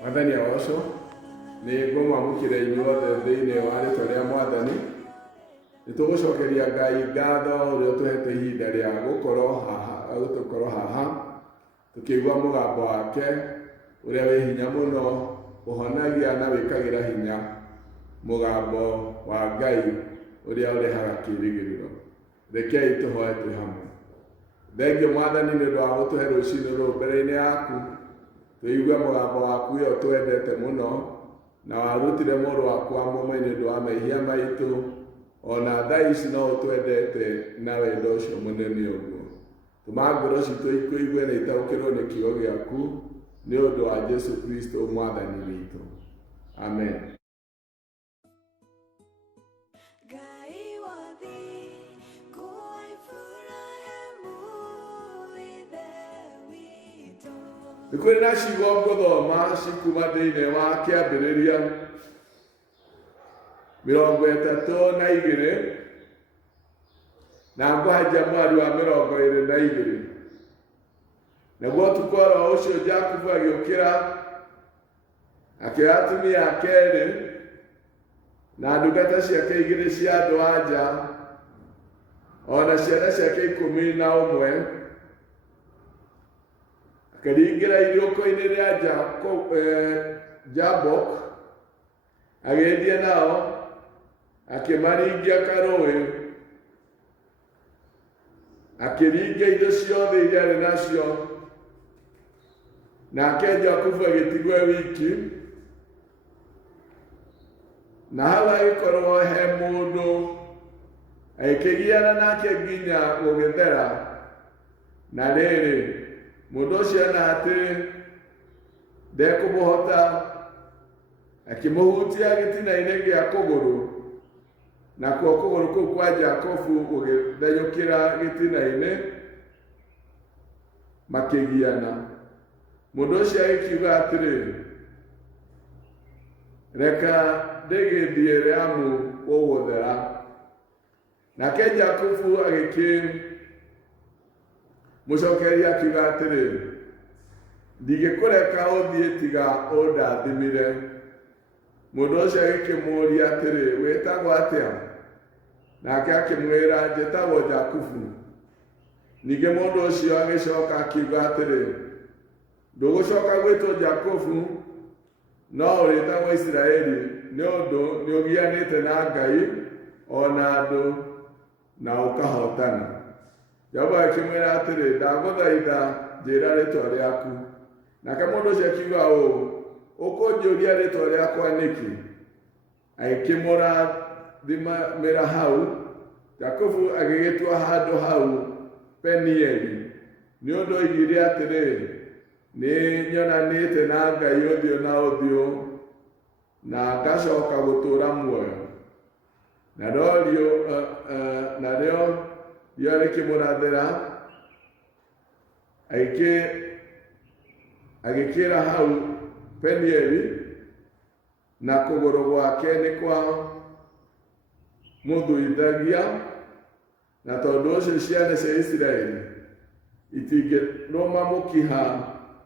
Mwathani agoco nĩ ngũmwamũkĩra inyuothe thĩinĩ wa rĩĩtwa rĩa Mwathani. Nĩtũgũcokeria Ngai ngatho ũrĩa ũtũhete ihinda rĩa gũkorwo haha tũkĩigua mũgambo wake ũrĩa wĩ hinya mũno, ũhonagia na wĩkagĩra hinya, mũgambo wa Ngai ũrĩa ũrehaga kĩĩrĩgĩrĩro. Rekei tũhoe twĩ hamwe. Thengiũ Mwathani nĩ ũndũ wa gũtũhe rũciinĩ rũrũ mbere-inĩ yaku, tũigue mũgambo waku ũrĩa twendete mũno, na warutire mũrũ waku wa mũmwe nĩ ũndũ wa mehia maitũ, ona thaa ici no ũtwendete na wendo ũcio mũnene ũguo. Tũma ngoro citũ ikũigue na itaũkĩrwo nĩ kiugo gĩaku, nĩ ũndũ wa Jesu Kristo Mwathani witũ. Amen. Nĩ kũrĩ na ciugo ngũthoma cikuma thĩinĩ wa kĩambĩrĩria 32 na ngwanja mwari wa 22. Naguo ũtukũ oro ũcio Jakubu agĩũkĩra, akĩoya atumia ake erĩ na ndungata ciake 2 cia andũ-a-nja, ona ciana ciake 11, akĩringĩra iriũko-inĩ rĩa Jabok, agĩthiĩ nao, akĩmaringia karũĩ, akĩringia indo ciothe iria arĩ nacio, nake Jakubu agĩtigwo wiki. Na hau agĩkorwo he mũndũ agĩkĩgiana nake nginya gũgĩthera. Na rĩrĩ, mũndũ ũcio na atĩ ndekũmũhota, akĩmũhutia gĩtina-inĩ gĩa kũgũrũ, nakuo kũgũrũ kũu kwa Jakubu gũgĩthenyũkĩra gĩtina-inĩ, makĩgiana. Mũndũ ũcio agĩkiuga atĩrĩ, reka ndĩgĩthiĩ Ramu gũgũthera. Nake Jakubu agĩkĩmũcokeria akiuga atĩrĩ, ndigĩkũreka ũthiĩ tiga ũndathimire. Mũndũ ũcio agĩkĩmũũria atĩrĩ, wĩtagwo atĩa? Nake akĩmwĩra, njĩtagwo Jakubu. Ningĩ mũndũ ũcio agĩcoka akiuga atĩrĩ, ndũgũcoka gwĩtwo Jakubu, no ũrĩtagwo Isiraeli, nĩ ũndũ nĩũgianĩte na Ngai ona andũ na ũkahotana. Jehova akĩmwĩra atĩrĩ, ndagũthaitha njĩra rĩĩtwa rĩaku. Nake mũndũ ũcio akiuga ũũ, ũkũnjũria rĩĩtwa rĩakwa nĩkĩ? Agĩkĩmũrathimĩra hau. Jakubu agĩgĩtua handũ hau Penieli, nĩ ũndũ oigire atĩrĩ, nĩ nyonanĩte na Ngai ũthiũ na ũthiũ, na ngacoka gũtũũra muoyo. Narĩo rĩo rĩkĩmũrathĩra, agĩkĩra hau Penieli, na kũgũrũ gwake nĩ kwa mũthũithagia, na tondũ ũcio ciana cia Isiraeli itingĩrũma mũkiha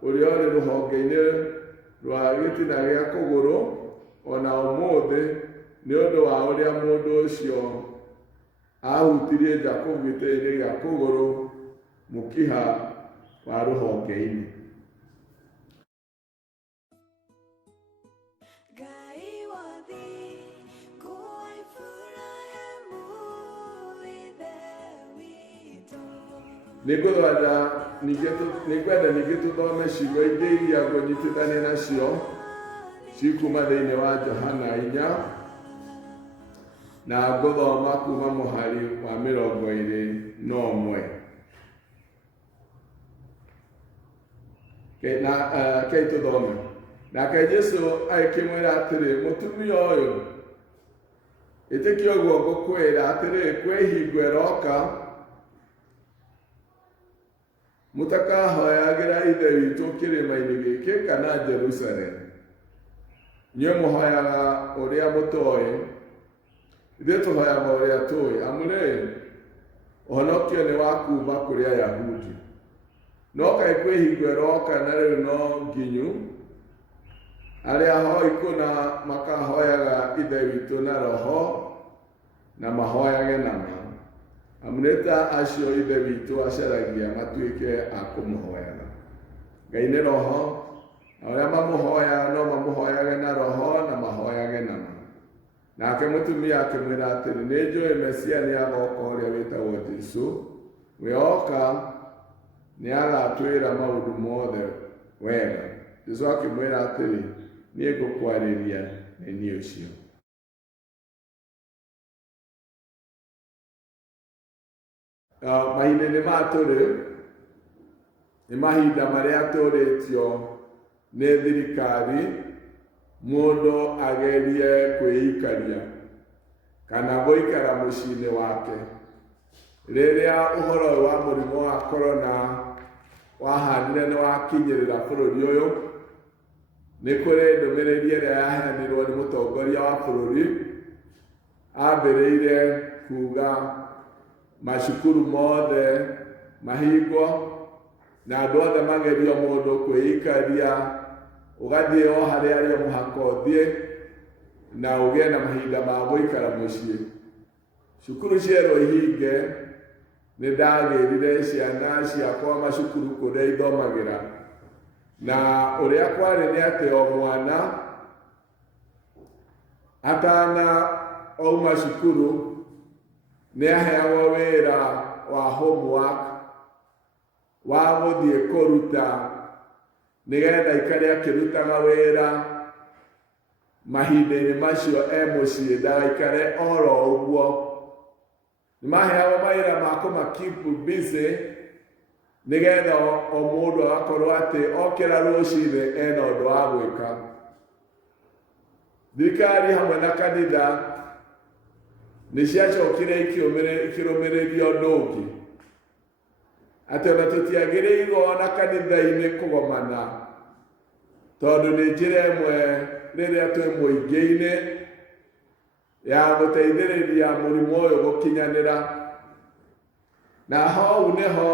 ũrĩa ũrĩ rũhonge-inĩ rwa gĩtina gĩa kũgũrũ ona ũmũthĩ, nĩ ũndũ wa ũrĩa mũndũ ũcio ahutirie Jakubu gĩtina-inĩ gĩa kũgũrũ, mũkiha wa rũhonge-inĩ. Nĩngwenda ningĩ tũthome ciugo ingĩ iria ngũnyitithania nacio cikuma thĩinĩ wa Johana 4, na ngũthoma kuma mũhari wa 21. Kei tũthome. Nake Jesũ agĩkĩmwĩra atĩrĩ, mũtumia ũyũ, ĩtĩkia ũguo ngũkwĩra atĩrĩ, kwĩ hingo ĩroka mũtakahoyagĩra Ithe witũ kĩrĩma-inĩ gĩkĩ kana Jerusalemu. Inyuĩ mũhoyaga ũrĩa mũtooĩ, ithuĩ tũhoyaga ũrĩa tũĩ, amu rĩ, ũhonokio nĩ wa kuuma kũrĩ Ayahudi. No kaĩ kwĩ hingo ĩroka na rĩu no nginyu arĩa hoi kuna makahoyaga ithe witũ na roho na mahoyage nama. Amu nĩ ta acio ithe witũ acaragia matuĩke a kũmũhoyaga. Ngai nĩ roho, na arĩa mamũhoyaga no mamũhoyage na roho na mahoyage nama. Nake mũtumia akĩmwĩra atĩrĩ, nĩ njũĩ Mesia nĩ agoka ũrĩa wĩtagwo Jesũ, we oka nĩ agatwĩra maũndũ mothe wega. Jesũ akĩmwĩra atĩrĩ, niĩ ngũkwarĩria nĩ niĩ ũcio. Mahinda-inĩ ma tũrĩ nĩ mahinda marĩa tũrĩtio nĩ thirikari mũndũ agerie kwĩikaria kana gũikara mũciĩ-inĩ wake. Rĩrĩa ũhoro wa mũrimũ wa corona wahanire nĩ wakinyĩrĩra bũrũri ũyũ, nĩ kũrĩ ndũmĩrĩri ĩrĩa yaheanirwo nĩ mũtongoria wa bũrũri, ambĩrĩire kuga macukuru mothe mahingwo na andũ othe magerio mũndũ kwĩikaria, ũgathiĩ o harĩa arĩa mũhaka ũthiĩ na ũgĩe na mahinda ma gũikara mũciĩ. Cukuru ciarwo ihinge, nĩ ndagĩrire ciana ciakwa macukuru kũrĩa ithomagĩra, na ũrĩa kwarĩ nĩ atĩ o mwana atana ouma cukuru nĩ aheagwo wĩra wa homework wa gũthiĩ kũruta, nĩgetha ikare akĩrutaga wĩra mahinda-inĩ macio mũciĩ, ndagaikare oro ũguo. Nĩ maheagwo mawĩra ma kũma-keep busy, nĩgetha o mũndũ agakorwo atĩ okĩra rũcinĩ ena ũndũ wa gwĩka. Thirikari hamwe na kanitha nĩ ciacokire ikĩrũmĩrĩria ũndũ ũngĩ, atĩ ona tũtiagĩrĩirwo na kanitha-inĩ kũgomana, tondũ nĩ njĩra ĩmwe rĩrĩa twĩ mũingĩ-inĩ ya gũteithĩrĩria mũrimũ ũyũ gũkinyanĩra. Na hau nĩho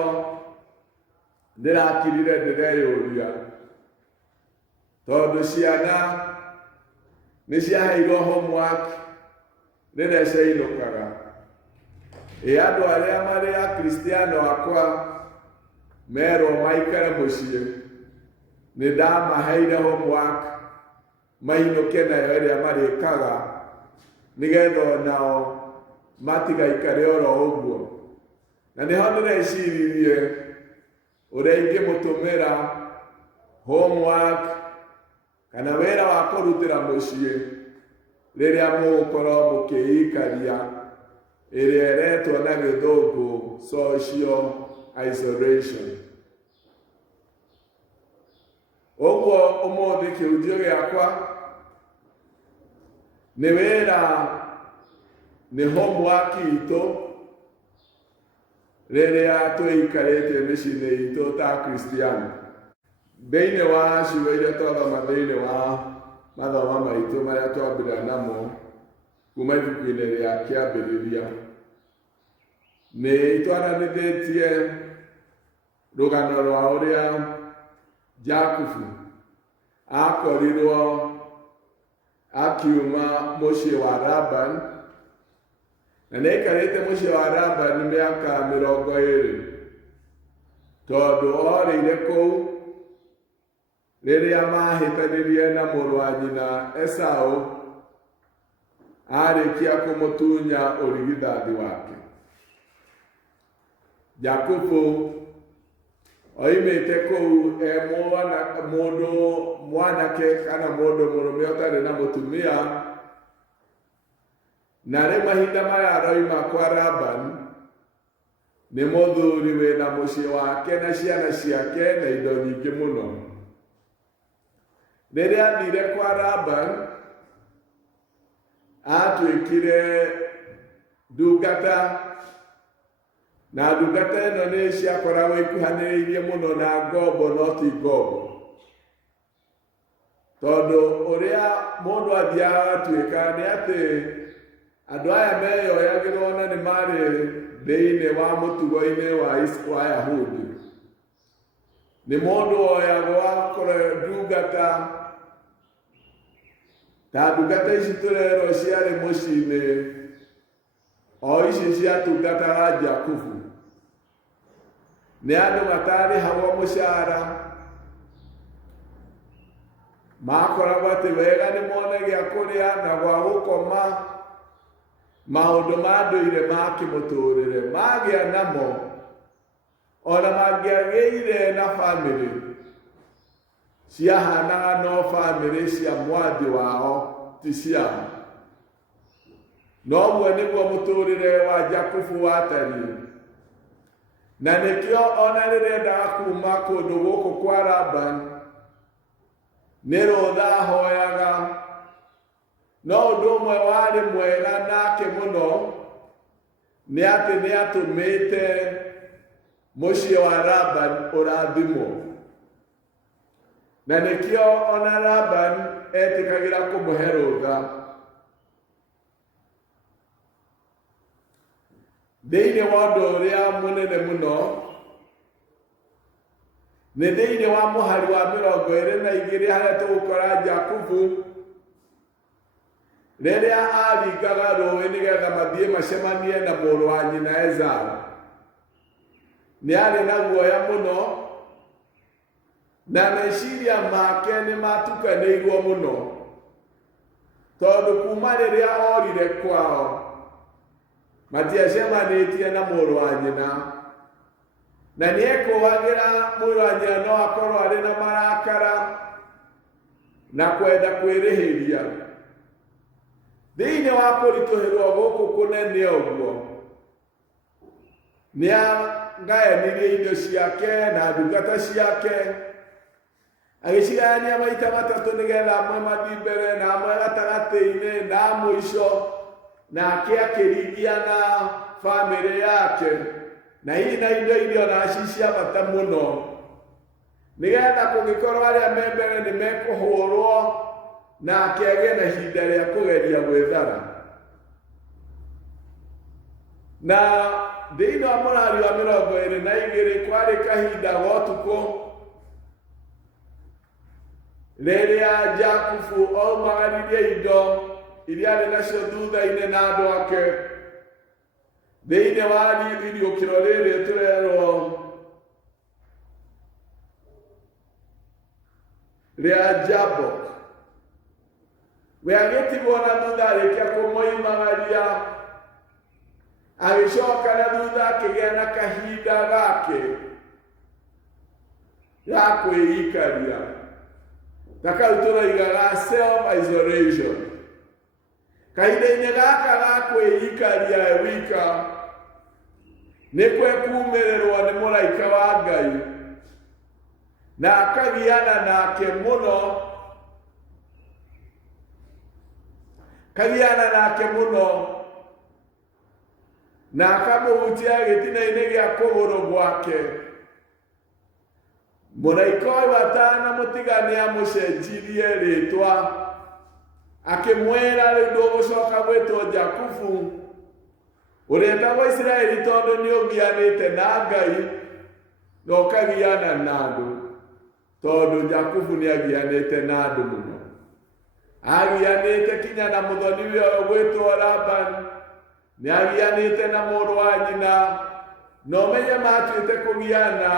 ndĩrakirire ndĩreyũria, tondũ ciana nĩ ciaheirwo homework rĩrĩa ciainũkaga. Andũ arĩa marĩ akristiano akwa merwo maikare mũciĩ, nĩ ndamaheire homework mainũke nayo ĩrĩa marĩkaga, nĩgetha onao matigaikare oro ũguo. Na nĩho ndĩreciririe ũrĩa ingĩmũtũmĩra homework kana wĩra wa kũrutĩra mũciĩ rĩrĩa mũgũkorwo mũkĩikaria, ĩrĩa ĩretwo na gĩthũngũ social isolation. Ũguo ũmũthĩ kĩũnjio gĩakwa nĩ wĩra, nĩ homework itũ rĩrĩa twĩikarĩte mĩciĩ-inĩ itũ ta Kristiano. Thĩinĩ wa ciugo iria twathoma thĩinĩ wa mathomo maitũ marĩa twambĩrĩria namo kuma ibuku-inĩ rĩa kĩambĩrĩria, nĩ itwaranithĩtie rũgano rwa ũrĩa Jakubu akorirwo akiuma mũciĩ wa Laban, na nĩ aikarĩte mũciĩ wa Laban mĩaka 20, tondũ orĩire kũu rĩrĩa mahĩtanĩrie na mũrũ wa nyina Esau arĩkia kũmũtunya ũrigithathi wake. Jakubu oimĩte kũu mũndũ mwanake kana mũndũ mũrũme ũtarĩ na mũtumia, na rĩu mahinda maya aroima kwa Laban nĩ mũthuri wĩna mũciĩ wake na ciana ciake na indo nyingĩ mũno. Rĩrĩa athire kwa Laban atuĩkire ndungata, na ndungata ĩno nĩ ciakoragwo ikuhanĩrĩirie mũno na ngombo no ti ngombo, tondũ ũrĩa mũndũ athiaga atuĩka nĩ atĩ andũ aya meyoyagĩrwo na nĩ marĩ thĩinĩ wa mũtugo-inĩ wa Ayahudi. Nĩ mũndũ oyagwo akorwo ndungata ta ndungata ici turerwo ciarĩ mũciĩ-inĩ o ici ciatungataga Jakubu nĩ andũ matarĩhagwo mũcara, makoragwo atĩ wega nĩ mone gĩa kũrĩa na gwa gũkoma, maũndũ ma ndũire ma kĩmũtũrĩre magĩa namo, ona mangĩagĩire na bamĩrĩ ciahanaga no bamĩrĩ cia mwathi wao ti ciao. Noguo nĩguo mũtũrĩre wa Jakubu watariĩ, na nĩkĩo ona rĩrĩa endaga kuma kũndũ gũkũ kwa Labani nĩ rũtha ahoyaga. No ũndũ ũmwe warĩ mwega nake mũno nĩ atĩ nĩ atũmĩte mũciĩ wa Labani ũrathimwo, na nĩkĩo ona Labani etĩkagĩra kũmũhe rũtha. Thĩinĩ wa ũndũ ũrĩa mũnene mũno nĩ thĩinĩ wa mũhari wa 22 harĩa tũgũkora Jakubu rĩrĩa aringaga rũĩ nĩgetha mathiĩ macemanie na mũrũ wa nyina Esaũ. Nĩ arĩ na guoya mũno na meciria make nĩ matukanĩirwo mũno, tondũ kuma rĩrĩa orire kwao matiacemanĩtie na mũrũ wa nyina, na nĩ ekũhagĩra mũrũ wa nyina no akorwo arĩ na marakara na kwenda kwĩrĩhĩria. Thĩinĩ wa kũritũhĩrwo gũkũ kũnene ũguo nĩ angayanirie indo ciake na ndungata ciake, agĩcigayania maita matatũ nĩgetha amwe mathiĩ mbere na amwe gatagatĩ-inĩ na mũico, nake akĩringia na bamĩrĩ yake, na hihi na indo iria onaci cia bata mũno, nĩgetha kũngĩkorwo arĩa me mbere nĩ mekũhũrwo nake agĩe na ihinda rĩa kũgeria gwĩthara. Na thĩinĩ wa mũrari wa 22 kwarĩ kahinda ga ũtukũ rĩrĩa Jakubu aumagaririe indo iria arĩ nacio thutha-inĩ na andũ ake thĩinĩ wa iriũkĩro rĩrĩ tũrerwo rĩa Jabok. We agĩtigwo na thutha arĩkia kũmoimagaria, agĩcoka na thutha akĩgĩa na kahinda gake ga kwĩikaria, na kau tũraigaga self isolation. Kahinda-inĩ gaka ga kwĩikaria e wika nĩkuo ekumĩrĩrwo nĩ mũraika wa Ngai na akagiana nake mũno, na akamũhutia gĩtina-inĩ gĩa kũgũrũ gwake. Mũraika ũyũ atanamũtiga nĩ amũcenjirie rĩtwa, akĩmwĩra rĩu ndũgũcoka gwĩtwo Jakubu, ũrĩtagwo Isiraeli, tondũ nĩ ũgianĩte na Ngai na ũkagiana na andũ, tondũ Jakubu nĩ agianĩte na andũ mũno. Agianĩte kinya na mũthoni-we ũyũ gwĩtwo Labani, nĩ agianĩte na mũrũ wa nyina, na ũmenye matuĩte kũgiana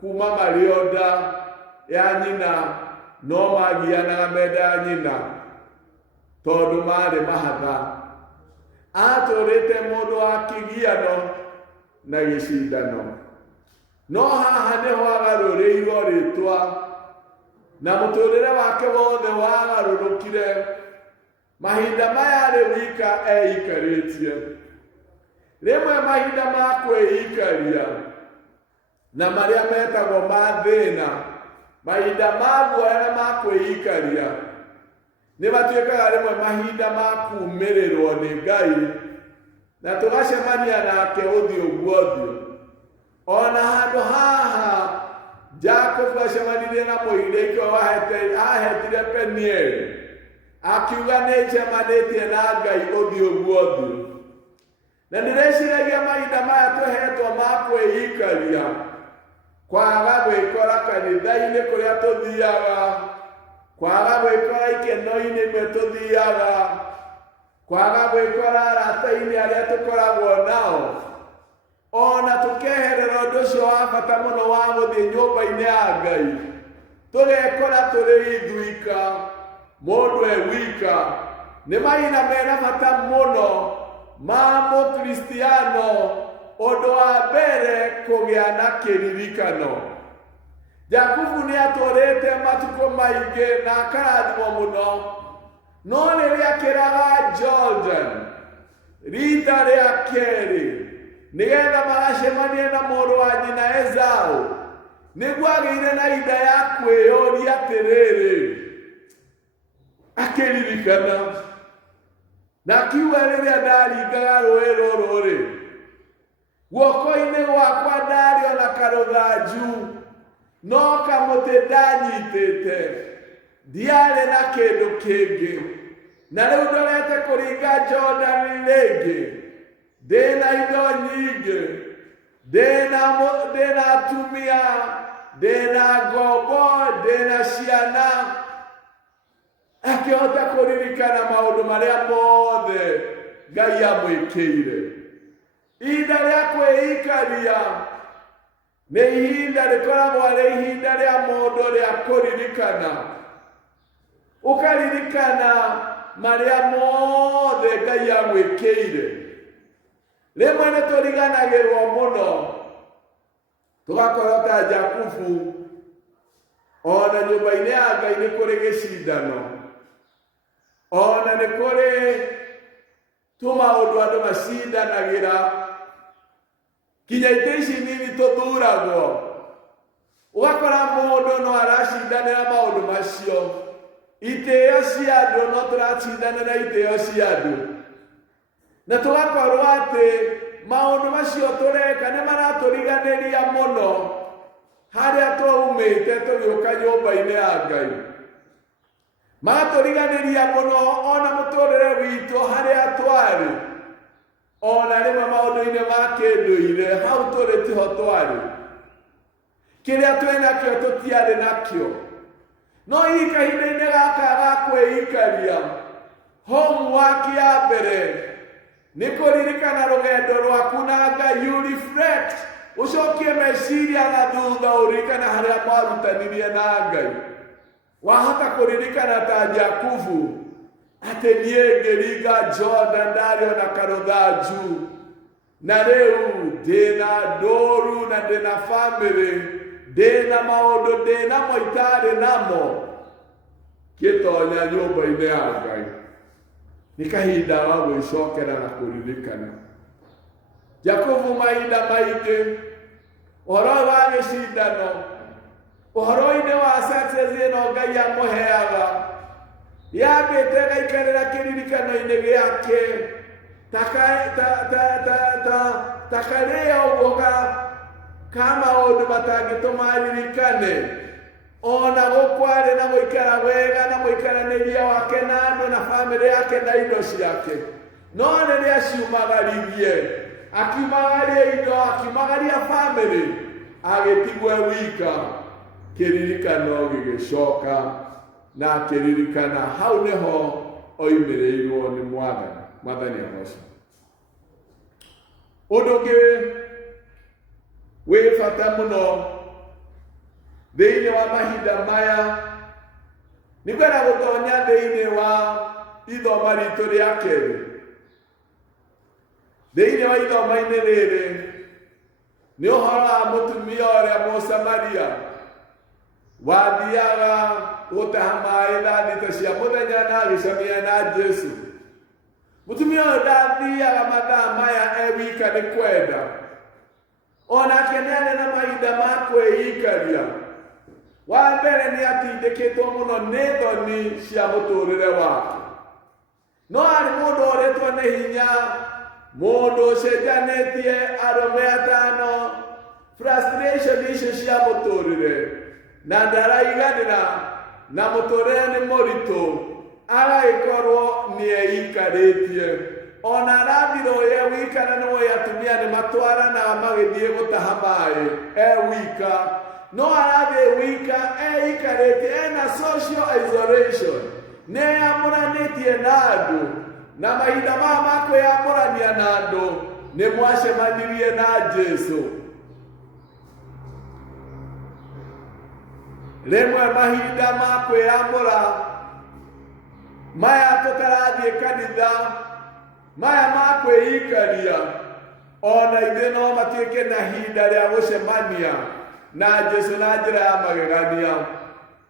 kuma marĩ o nda ya nyina, no magianaga me nda ya nyina tondũ marĩ mahatha. Atũrĩte mũndũ wa kĩgiano na gĩcindano, no haha nĩho agarũrĩirwo rĩtwa na mũtũrĩre wake wothe wagarũrũkire. Mahinda maya arĩ wika eikarĩtie, rĩmwe mahinda ma kwĩikaria na marĩa metagwo ma thĩna, mahinda ma guoya na ma kwĩikaria nĩ matuĩkaga rĩmwe mahinda ma kumĩrĩrwo nĩ Ngai na tũgacemania nake ũthiũ gwa ũthiũ. Ona handũ haha Jakubu acemanirie na mũirĩki ahetire Penieli, akiuga nĩ njemanĩtie na Ngai ũthiũ gwa ũthiũ. Na ndĩreciragia mahinda maya tũhetwo ma kwĩikaria, kwaga gwĩkora kanitha-inĩ kũrĩa tũthiaga, kwaga gwĩkora ikeno-inĩ imwe tũthiaga, kwaga gwĩkora arata-inĩ arĩa tũkoragwo nao, ona tũkeherera ũndũ ũcio wa bata mũno wa gũthiĩ nyũmba-inĩ ya Ngai, tũgekora tũrĩ ithuika, mũndũ wika. Nĩ mahinda mena bata mũno ma mũkristiano, ũndũ wa mbere kũgĩa na kĩririkano. Jakubu nĩ atũrĩte matukũ maingĩ na akarathimwo mũno, no rĩrĩa akĩraga Jordan rita rĩa kerĩ nĩgetha magacemanie na mũrũ wa nyina Esau, nĩguo agĩire na ihinda ya kwĩyũria atĩrĩrĩ, akĩririkana na akiuga, rĩrĩa ndaringaga rũĩ rũrũ-rĩ, guoko-inĩ gwakwa ndarĩ ona karũthanju, no kamũtĩ ndanyitĩte, ndiarĩ na kĩndũ kĩngĩ. Na rĩu ndorete kũringa Jordani rĩngĩ, ndĩna indo nyingĩ, ndĩna atumia, ndĩna ngombo, ndĩna ciana. Akĩhota kũririkana maũndũ marĩa mothe Ngai amwĩkĩire. Ihinda rĩa kwĩikaria nĩ ihinda rĩkoragwo arĩ ihinda rĩa mũndũ rĩa kũririkana, ũkaririkana marĩa mothe Ngai amwĩkĩire. Rĩmwe nĩ tũriganagĩrwo mũno, tũgakorwo ta Jakubu, ona nyũmba-inĩ ya Ngai nĩ kũrĩ gĩcindano, ona nĩ kũrĩ tũmaũndũ andũ macindanagĩra, kinya itĩ ici nini tũthuragwo, ũgakora mũndũ no aracindanĩra maũndũ macio. Itĩo cia andũ no tũracindanĩra itĩo cia andũ, na tũgakorwo atĩ maũndũ macio tũreka nĩ maratũriganĩria mũno harĩa twaumĩte tũgĩũka nyũmba-inĩ ya Ngai, magatũriganĩria mũno ona mũtũrĩre witũ harĩa twarĩ, ona rĩmwe maũndũ-inĩ ma kĩndũire hau tũrĩ tiho twarĩ, kĩrĩa twĩ nakĩo tũtiarĩ nakĩo. No hihi kahinda-inĩ gaka ga kwĩikaria, homework ya mbere nĩ kũririkana rũgendo rwaku na Ngai, you reflect, ũcokie meciria na thutha, ũririkana harĩa mwarutanirie na Ngai. Wahota kũririkana ta Jakubu atĩ niĩ ngĩringa Jordan ndarĩ ona karũthanju, na rĩu ndĩna ndũru na ndĩna family, ndĩna maũndũ ndĩnamo itarĩ namo, kĩtonya nyũmba-inĩ ya Ngai. Nĩ kahinda wa gwĩcokera na kũririkana. Jakubu mahinda maingĩ, ũhoro wa gĩcindano, ũhoro-inĩ wa success ĩno Ngai amũheaga, yambĩte gaikarĩra kĩririkano-inĩ gĩake, ta karĩa ũguo ka maũndũ matangĩtũma aririkane, ona gũkwarĩ na gũikara wega na mũikaranĩria wake na andũ na bamĩrĩ yake na indo ciake. No rĩrĩa ciumagaririe, akiumagaria indo, akiumagaria bamĩrĩ, agĩtigwo wika, kĩririkano gĩgĩcoka, na akĩririkana hau nĩho oimĩrĩirwo nĩ Mwathani Agooca. Ũndũ ũngĩ wĩ bata mũno thĩinĩ wa mahinda maya nĩ kwenda gũtonya thĩinĩ wa ithoma ritũ rĩa kerĩ. Thĩinĩ wa ithoma-inĩ rĩrĩ nĩ ũhoro wa mũtumia ũrĩa Mũsamaria wathiaga gũtaha maĩ thaa thita cia mũthenya na agĩcemania na Jesũ. Mũtumia ũyũ ndathiaga mathaa maya wika nĩ kwenda, onake nĩ arĩ na mahinda ma kwĩikaria. Wa mbere nĩ atindĩkĩtwo mũno nĩ thoni cia mũtũrĩre wake, no arĩ mũndũ ũretwo nĩ hinya, mũndũ ũcenjanĩtie arũme atano, frustration icio cia mũtũrĩre, na ndaraiganĩra na mũtũrĩre nĩ mũritũ, agagĩkorwo nĩeikarĩtie. Ona arathirwo wika na nĩwe atumia nĩ matwaranaga magĩthiĩ gũtaha maĩ wika, no arathiĩ wika eikarĩte ena social isolation, nĩyamũranĩtie na andũ, na mahinda maya ma kwĩyamũrania na andũ nĩ mwacemanirie na Jesũ. Rĩmwe mahinda ma kwĩyamũra maya tũtarathiĩ kanitha, maya ma kwĩikaria, ona ithuĩ no matuĩke na hinda rĩa gũcemania na Jesũ na njĩra ya magegania.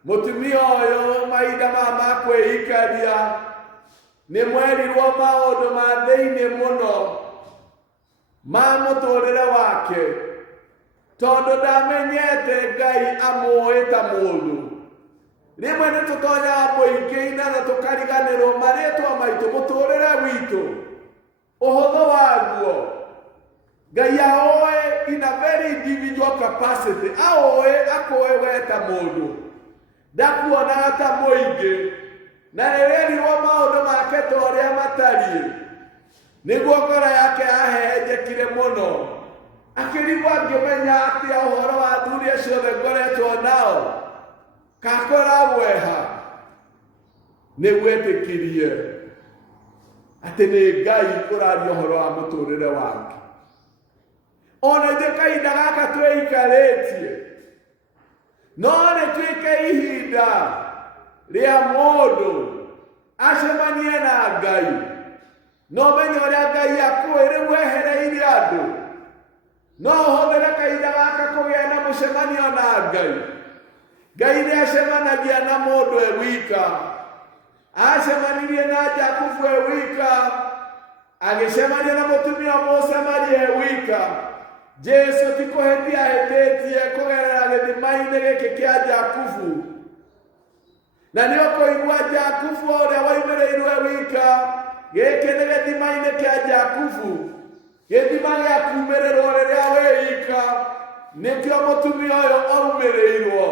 Mũtumia ũyũ mahinda maya ma kwĩikaria nĩ mwerirwo maũndũ ma thĩinĩ mũno ma mũtũrĩre wake, tondũ ndamenyete Ngai amũĩ ta mũndũ. Rĩmwe nĩ tũtonyaga mũingĩ-inĩ na tũkariganĩrwo marĩtwa maitũ, mũtũrĩre witũ, ũhũthũ waguo. Ngai aoĩ in a very individual capacity, aoĩ akũĩ we ta mũndũ, ndakuonaga ta mũingĩ, na rĩrĩrirwo maũndũ make ta ũrĩa matariĩ, nĩguo ngoro yake ahehenjekire mũno, akĩrigwo angĩmenya atĩa ũhoro wa athuri acio othe ngoretwo nao, kakoragweha, nĩguo etĩkirie atĩ nĩ Ngai ũraria ũhoro wa mũtũrĩre wake. Ona ithuĩ kahinda gaka twĩikarĩtie, no rĩtuĩke ihinda rĩa mũndũ acemanie na Ngai, no menye ũrĩa Ngai akũĩ, rĩu wehereirie andũ, no ũhũthĩre kahinda gaka kũgĩa na mũcemanio na Ngai. Ngai nĩacemanagia na mũndũ e wika, acemanirie na Jakubu e wika, agĩcemania na mũtumia Mũsamaria e wika. Jesũ ti kũhĩtia ahĩtĩtie kũgerera gĩthima-inĩ gĩkĩ kĩa Jakubu, na nĩ ũkũigua Jakubu ũrĩa waumĩrĩirwo e wika. Gĩkĩ nĩ gĩthima-inĩ kĩa Jakubu, gĩthima gĩa kumĩrĩrwo rĩrĩa wĩ wika, nĩkĩo mũtumia ũyũ aumĩrĩirwo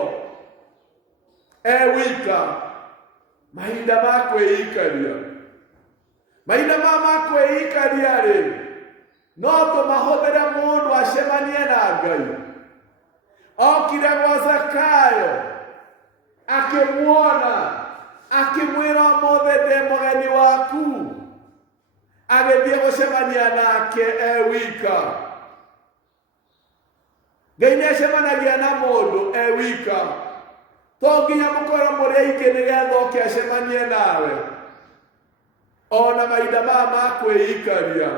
e wika. Mahinda ma kwĩikaria, mahinda ma kwĩikaria rĩ, no tũmahũthĩre mũndũ acemanie na Ngai. Okire gwa Zakayo, akĩmuona, akĩmwĩra ũmũthĩ ndĩ mũgeni waku, agĩthiĩ gũcemania nake e wika. Ngai nĩacemanagia na mũndũ e wika, to nginya mũkorwo mũrĩ aingĩ nĩgetha oke acemanie nawe. Ona mahinda maya ma kwĩikaria,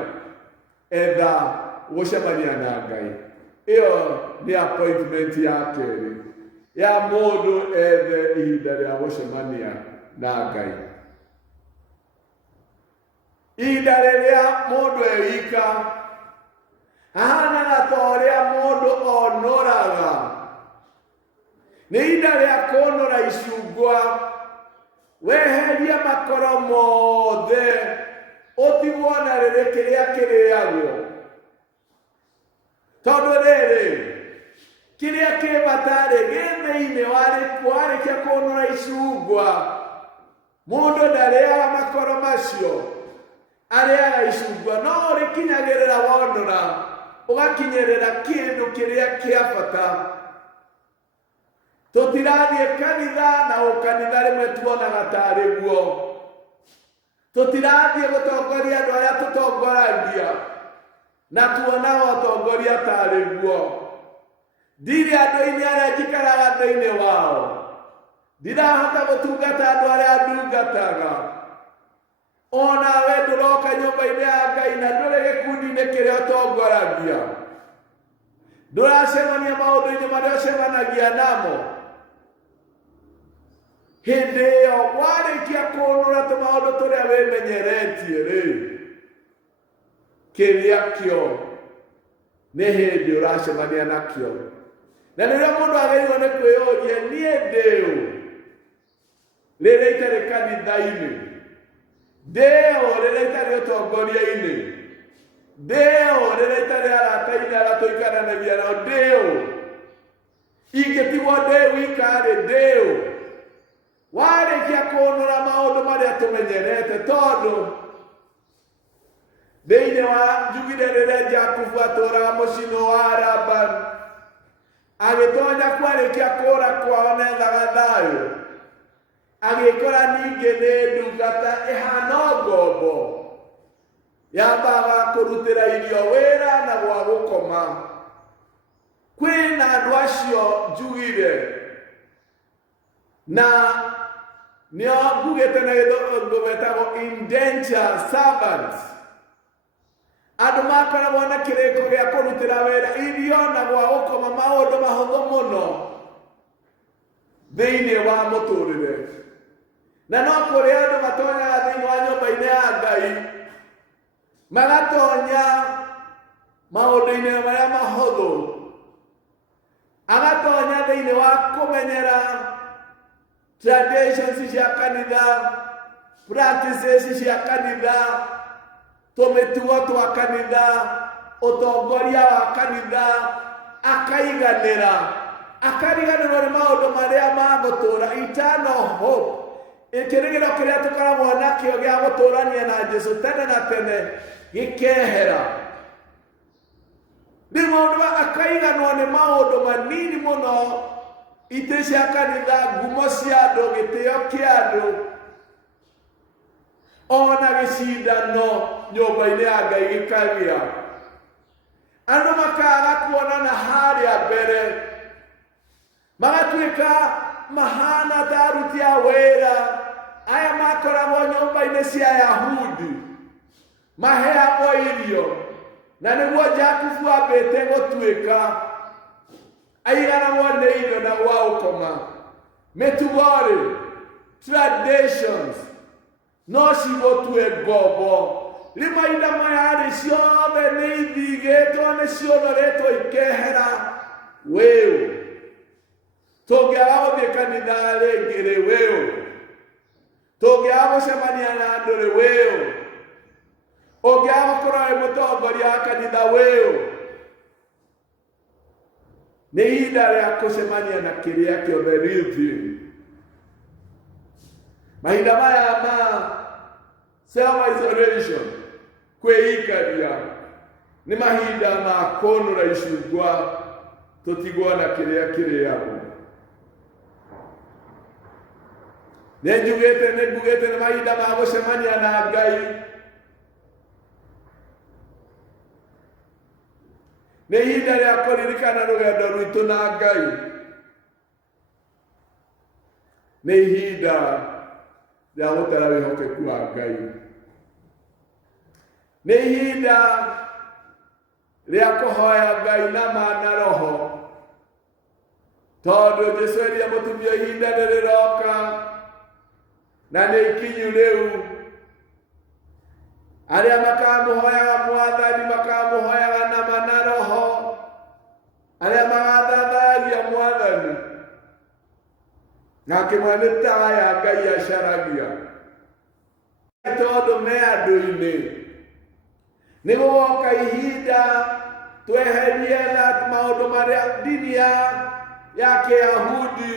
etha gũcemania na Ngai. Ĩyo nĩ appointment ya kerĩ ya mũndũ ethe ihinda rĩa gũcemania na Ngai. Ihinda rĩrĩa mũndũ e wika ahanaga ta ũrĩa mũndũ onoraga. Nĩ ihinda rĩa kũnũra icungwa, weherie makoro mothe, ũtigwo na rĩrĩ kĩrĩa kĩrĩagwo. Tondũ rĩrĩ, kĩrĩa kĩbatarĩ gĩ thĩinĩ warĩkia kũnũra icungwa, mũndũ ndarĩaga makoro macio, arĩaga icungwa. No ũrĩkinyagĩrĩra wonũra, ũgakinyĩrĩra kĩndũ kĩrĩa kĩa bata. Tũtirathiĩ kanitha na ũkanitha rĩmwe tuonaga tarĩ guo. Tũtirathiĩ gũtongoria andũ arĩa tũtongoragia na tuonaga ũtongoria tarĩ guo. Ndirĩ andũ-inĩ arĩa njikaraga thĩinĩ wao, ndirahota gũtungata andũ arĩa ndungataga. Ona we ndũroka nyũmba-inĩ ya Ngai na ndũrĩ gĩkundi-inĩ kĩrĩa ũtongoragia, ndũracemania maũndũ-inĩ marĩa ũcemanagia namo. Hĩndĩ ĩyo warĩkia kũnũra tũmaũndũ tũrĩa wĩmenyeretie rĩ, kĩrĩa kĩo nĩ hĩndĩ ũracemania nakĩo. Na rĩrĩa mũndũ agĩrĩirwo nĩ kwĩyũria, niĩ ndĩũ rĩrĩa itarĩ kanitha-inĩ, ndĩũ rĩrĩa itarĩ ũtongoria-inĩ, ndĩũ rĩrĩa itarĩ arata-inĩ arĩa tũikaranagia nao, ndĩũ ingĩtigwo ndĩ wika-rĩ, ndĩũ. Warĩkia kũnũra maũndũ marĩa tũmenyerete, tondũ thĩinĩ wa njugire rĩrĩa Jakubu atũraga mũciĩ wa Labani, agĩtonya kwarĩkia kũra kwao nethaga thayũ, agĩkora ningĩ nĩ ndungata ĩhana ngombo yambaga kũrutĩra irio wĩra na gwa gũkoma. Kwĩna andũ acio njugire, na nĩo ngugĩte na gĩthũngũ metagwo indentured servants. Andũ makoragwo na kĩrĩko gĩa kũrutĩra wĩra irio na gwa gũkoma, maũndũ mahũthũ mũno thĩinĩ wa mũtũrĩre. Na no kũrĩ andũ matonyaga thĩinĩ wa nyũmba-inĩ ya Ngai, magatonya maũndũ-inĩ marĩa mahũthũ, agatonya thĩinĩ wa kũmenyera traditions cia kanitha, practices cia kanitha, tũmĩtugo twa kanitha, ũtongoria wa kanitha, akariganĩrwo nĩ maũndũ marĩa ma gũtũũra, eternal hope, kĩrĩgĩro kĩrĩa tũkoragwo nakĩo gĩa gũtũũrania na Jesũ tene na tene gĩkehera. Rĩu mũndũ akaiganwo nĩ maũndũ manini mũno, itĩ cia kanitha, ngumo cia andũ, gĩtĩo kĩa andũ, ona gĩcindano nyũmba-inĩ ya Ngai gĩkagĩa. Andũ makaga kuonana harĩa mbere, magatuĩka mahana ta aruti a wĩra aya makoragwo nyũmba-inĩ cia Ayahudi, maheagwo irio, na nĩguo Jakubu ambĩte gũtuĩka aiganagwo nĩ irio na gwa gũkoma. Mĩtugo-rĩ, traditions, no cigũtue ngombo. Rĩu mahinda maya-rĩ, ciothe nĩ ithigĩtwo, nĩ cionoretwo ikehera. Wĩũ tũngĩaga gũthiĩ kanitha rĩngĩ-rĩ, wĩũ tũngĩaga gũcemania na andũ-rĩ, wĩũ ũngĩaga gũkorwo wĩ mũtongoria wa kanitha, wĩũ nĩ ihinda rĩa kũcemania na kĩrĩa kĩo, the real thing. Mahinda maya ma self-isolation, kwĩikaria, nĩ mahinda ma kũnũra icungwa tũtigwo na kĩrĩa kĩrĩagwo. Nĩngugĩte nĩ mahinda ma gũcemania na Ngai. Nĩ ihinda rĩa kũririkana rũgendo rwitũ na Ngai. Nĩ ihinda rĩa gũtara wĩhokeku wa Ngai. Nĩ ihinda rĩa kũhoya Ngai na ma na roho, tondũ Jesũ eria mũtumia ihinda nĩrĩroka na nĩ ikinyu rĩu. Arĩa makamũhoyaga Mwathani makamũhoyaga na ma na roho, arĩa magathathagia Mwathani na kĩmwe ta ya Ngai acaragia. Tondũ me andũ-inĩ nĩgũgoka ihinda tweherie na maũndũ marĩa ndini ya Kĩyahudi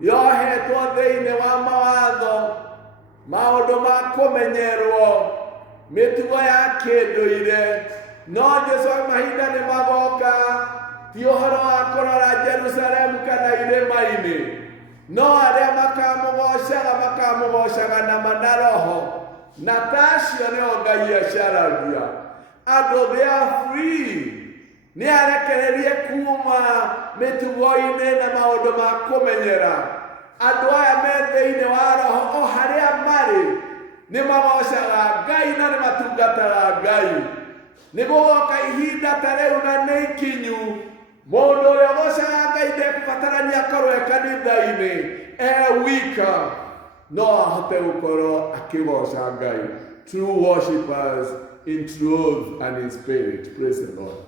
yohetwo thĩinĩ wa mawatho, maũndũ ma kũmenyerwo, mĩtugo ya kĩndũire. No Jesũ mahinda nĩ magoka, ti ũhoro wa kũrora Jerusalemu kana irĩma-inĩ, no arĩa makamũgocaga na ma na roho, na ta acio nĩo Ngai acaragia. Andũ they are free, nĩ arekererie kuma mĩtugo-inĩ na maũndũ ma kũmenyera. Andũ aya me thĩinĩ wa roho, o harĩa marĩ nĩ magocaga Ngai na nĩ matungataga Ngai. Nĩ gũgoka ihinda ta rĩu na nĩ ikinyu. Mũndũ ũrĩa ũgocaga Ngai ndekũbatarania akorwo e kanitha-inĩ wika, no ahote gũkorwo akĩgoca Ngai. True worshippers in truth and in spirit. Praise the Lord.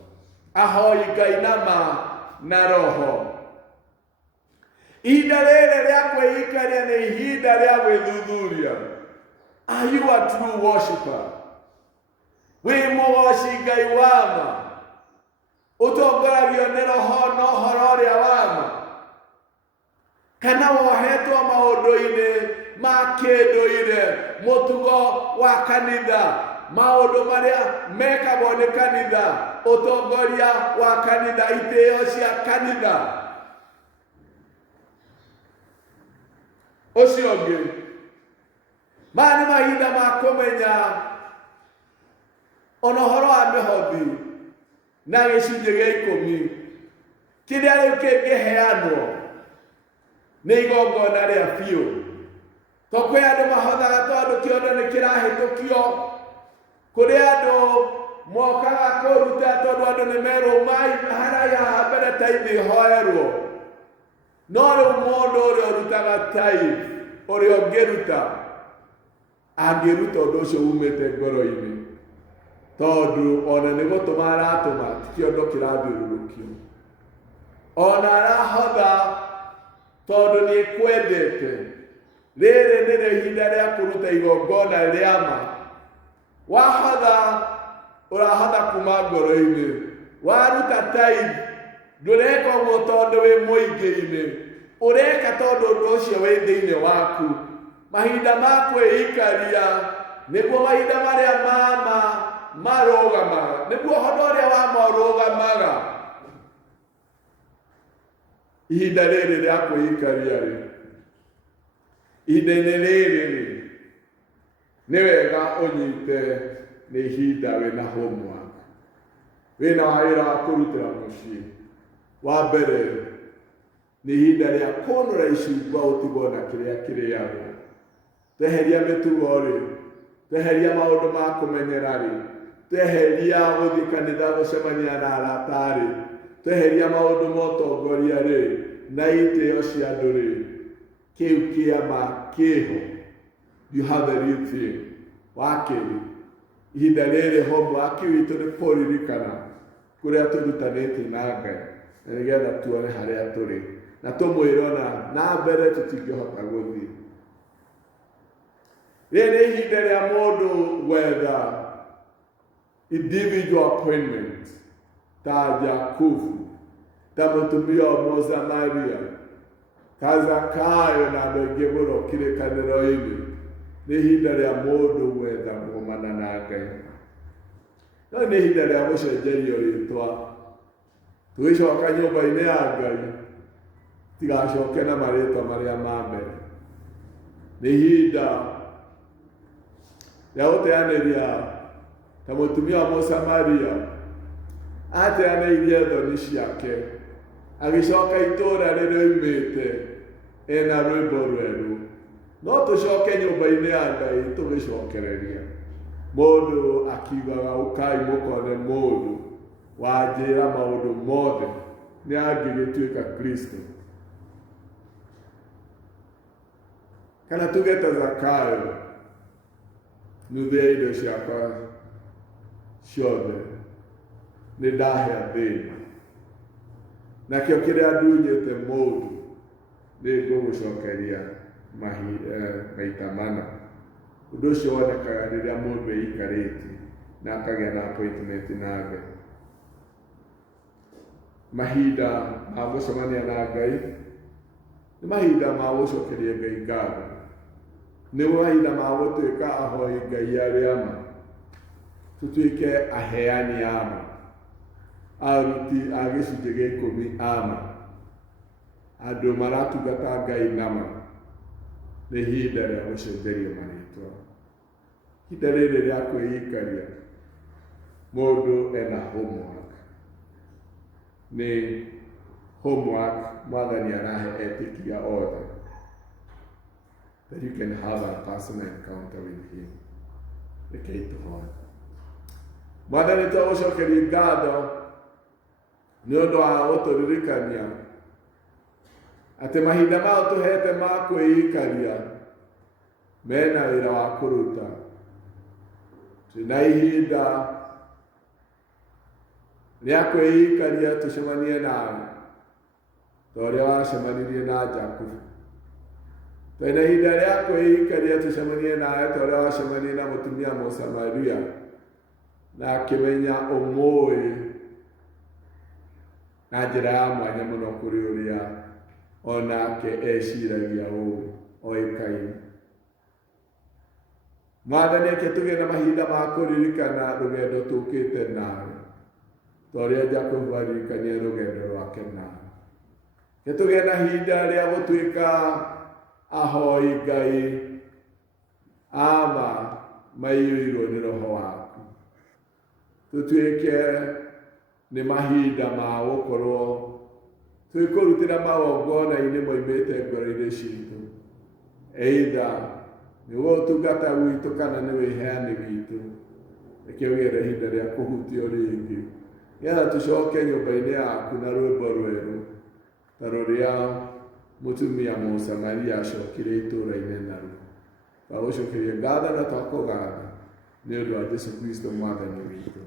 Ahoi Ngai na ma na roho. Ihinda rĩrĩ rĩa kwĩikaria nĩ ihinda rĩa gwĩthuthuria. Are you a true worshipper? Wĩ mũgoci Ngai wa ma, ũtongoragio nĩ roho na ũhoro ũrĩa wa ma, kana wohetwo maũndũ-inĩ ma kĩndũire, mũtugo wa kanitha, maũndũ marĩa mekagwo nĩ kanitha, ũtongoria wa kanitha, itĩo cia kanitha. Ũcio ũngĩ, maya nĩ mahinda ma kũmenya ona ũhoro wa mĩhothi na gĩcunjĩ gĩa 10 kĩrĩa rĩu kĩngĩheanwo nĩ igongona rĩa biũ. To kwĩ andũ mahothaga tondũ kĩondo nĩ kĩrahĩtũkio, kũrĩ andũ mokaga kũruta tondũ andũ nĩ merwo haraya mbere tithe ihoerwo. No rĩu mũndũ ũrĩa ũrutaga tithe, ũrĩa ũngĩruta, angĩruta ũndũ ũcio umĩte ngoro-inĩ, tondũ ona nĩ gũtũma aratũma, ti kĩondo kĩrathiũrũrũkio. Ona arahotha tondũ nĩ ekwendete. Rĩrĩ nĩrĩo ihinda rĩa kũruta igongona rĩa ma. Wahotha, ũrahotha kuma ngoro-inĩ. Waruta tithe, ndũreka ũguo tondũ wĩ mũingĩ-inĩ, ũreka tondũ ũndũ ũcio wĩ thĩinĩ waku. Mahinda ma kwĩikaria nĩguo mahinda marĩa mama marũgamaga, nĩguo ũhoro ũrĩa wa ma ũrũgamaga. Ihinda rĩrĩ rĩa kwĩikaria rĩ, ihinda-inĩ rĩrĩ nĩ wega ũnyite nĩ ihinda wĩna homework, wĩna wĩra wa kũrutĩra mũciĩ. Wa mbere nĩ ihinda rĩa kũnũra icungwa ũtigwo na kĩrĩa kĩrĩagwo. Tweheria mĩtugo rĩ, tweheria maũndũ ma kũmenyera rĩ, tweheria gũthiĩ kanitha gũcemania na arata rĩ, tweheria maũndũ ma ũtongoria rĩ, na itĩo cia andũ rĩ, kĩu kĩama kĩho. You have the real thing. Wakĩrĩ, ihinda rĩrĩ homework witũ nĩ kũririkana kũrĩa tũrutanĩtie na Ngai, na nĩgetha tuone harĩa tũrĩ, na tũmwĩre ona na mbere tũtingĩhota gũthiĩ. Rĩrĩ nĩ ihinda rĩa mũndũ gwetha individual appointment, ta Jakubu, ta mũtumia wa Mũsamaria, ta Zakayo na andũ aingĩ mũno kĩrĩkanĩro-inĩ. Nĩ ihinda rĩa mũndũ gwetha gũkomana na Ngai. No nĩ ihinda rĩa gũcenjerio rĩtwa, tũgĩcoka nyũmba-inĩ ya Ngai, tigacoke na marĩtwa marĩa ma mbere. Nĩ ihinda rĩa gũteanĩria ta mũtumia wa Mũsamaria ateanĩirie thoni ciake, agĩcoka itũũra rĩrĩa oimĩte ena rwĩmbo rwerũ. No tũcoke nyũmba-inĩ ya Ngai tũgĩcokereria. Mũndũ akiugaga ũkai mũkone mũndũ wanjĩra maũndũ mothe nĩ angĩgĩtuĩka Kristo. Kana tuge ta Zakayo, nuthu ya indo ciakwa ciothe nĩ ndahea thĩna, nakĩo kĩrĩa ndunyĩte mũndũ nĩ ngũgũcokeria maita mana. Ũndũ ũcio wonekaga rĩrĩa mũndũ eikarĩtie na akagĩa na appointment na Ngai. Mahinda ma gũcemania na Ngai nĩ mahinda ma gũcokeria Ngai ngatho, nĩ mahinda ma gũtuĩka ahoi Ngai arĩa ma, tũtuĩke aheani a ma, aruti a gĩcunjĩ gĩa 10 a ma, andũ maratungata Ngai na ma. Nĩ ihinda rĩa gũcenjerio marĩtwa, ihinda rĩrĩ rĩa kwĩikaria. Mũndũ ena homework, nĩ homework Mwathani arahe etĩkia othe, that you can have a personal encounter with him. Rekei tũhoe. Mwathani, tũgũcokeria ngatho nĩ ũndũ wa gũtũririkania atĩ mahinda mao tũhete ma kwĩikaria mena wĩra wa kũruta. Twĩna ihinda rĩa kwĩikaria tũcemanie nawe ta ũrĩa wacemanirie na Jakubu. Twĩna ihinda rĩa kwĩikaria tũcemanie nawe ta ũrĩa wacemanirie na mũtumia Mũsamaria, na akĩmenya ũmũĩ na njĩra ya mwanya mũno kũrĩ ũrĩa onake eciragia ũũ oĩkaine. Mwathani ake tũgĩe na mahinda ma kũririkana rũgendo tũkĩte nawe, ta ũrĩa Jakubu aririkania rũgendo rwake nawe. Ke tũgĩe na hinda rĩa gũtuĩka ahoi Ngai ama maiyũirwo nĩ Roho waku. Tũtuĩke nĩ mahinda ma gũkorwo twĩkũrutĩra magongona-inĩ moimĩte ngoro-inĩ citũ, either nĩ ũtungata witũ kana nĩ wĩheani witũ. Reke ũgĩe na ihinda rĩa kũhutio rĩngĩ, nĩgetha tũcoke nyũmba-inĩ yaku na rwĩmbo rwerũ ta rũrĩa mũtumia Mũsamaria acokire itũũra-inĩ naruo. Twagũcokeria ngatho na twakũgatha nĩ ũndũ wa Jesũ Kristo Mwathani witũ.